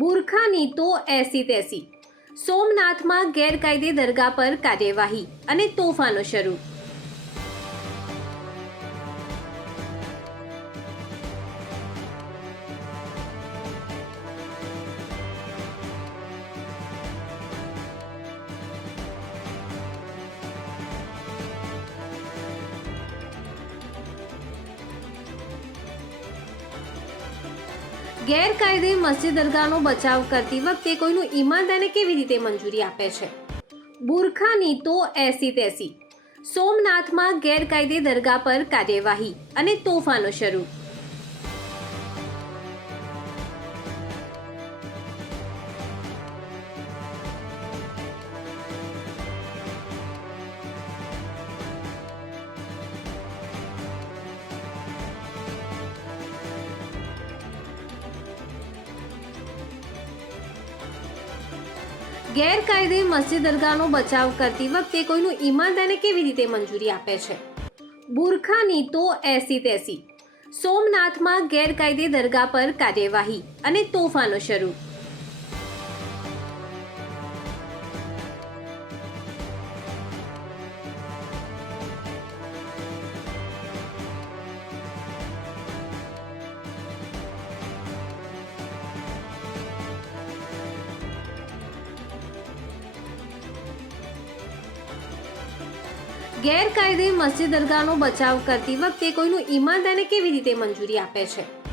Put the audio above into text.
બુરખાની તો એસી તેસી, સોમનાથમાં ગેરકાયદે દરગાહ પર કાર્યવાહી અને તોફાનો શરૂ। ગેરકાયદે મસ્જિદ દરગાહનો બચાવ કરતી વખતે કોઈનું ઈમાન તેને કેવી રીતે મંજૂરી આપે છે? બુરખાની તો એસી તેસી, સોમનાથમાં ગેરકાયદે દરગાહ પર કાર્યવાહી અને તોફાનો શરૂ। ગેરકાયદે મસ્જિદ દરગાહનો બચાવ કરતી વખતે કોઈનું ઈમાન તેને કેવી રીતે મંજૂરી આપે છે? બુરખાની તો એસી તેસી, સોમનાથમાં ગેરકાયદે દરગાહ પર કાર્યવાહી અને તોફાનો શરૂ। ગેરકાયદે મસ્જિદ દરગાહનો બચાવ કરતી વખતે કોઈનું ઈમાન તેને કેવી રીતે મંજૂરી આપે છે?